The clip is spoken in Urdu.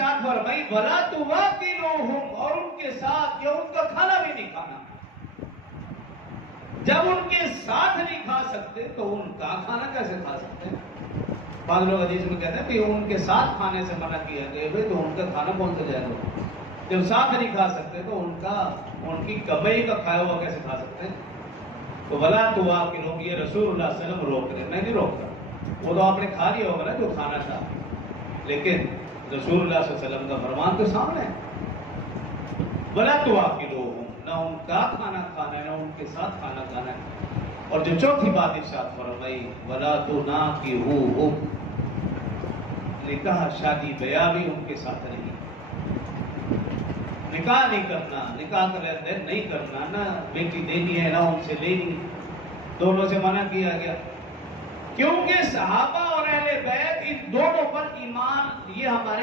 ارشاد فرمائی وَلَا تُوَاقِلُوهُمْ، اور ان کے ساتھ یا ان کا کھانا بھی نہیں کھانا۔ جب ان کے ساتھ نہیں کھا سکتے تو ان کا کھانا کیسے کھا سکتے ہیں؟ بعض لوگ حدیث میں کہتے ہیں کہ ان کے ساتھ کھانے سے منع کیا گیا ہے تو ان کا کھانا کون سا جائے گا؟ جب ساتھ نہیں کھا سکتے تو ان کی کمائی کا کھایا ہوا کیسے کھا سکتے ہیں؟ تو ولا تو آپ کے لوگ یہ رسول اللہ صلی اللہ علیہ وسلم روک رہے، میں نہیں روکتا، وہ تو آپ نے کھا لیا ہوگا نا جو کھانا تھا، لیکن رسول اللہ صلی اللہ علیہ وسلم کا فرمان تو سامنے ہے، ولا تو آپ کے لوگ نہ ان کا کھانا کھانا ہے نہ ان کے ساتھ کھانا کھانا ہے۔ اور جو چوتھی بات ارشاد فرمائی ولا تو نہ کی ہو، نکاح شادی بیاہ بھی ان کے ساتھ نہیں، نکاح نہیں کرنا، نکاح کا لین نہیں کرنا، نہ بیٹی دینی ہے نہ ان سے لینی، دونوں سے منع کیا گیا، کیونکہ صحابہ اور اہل بیت ان دونوں پر ایمان یہ ہمارے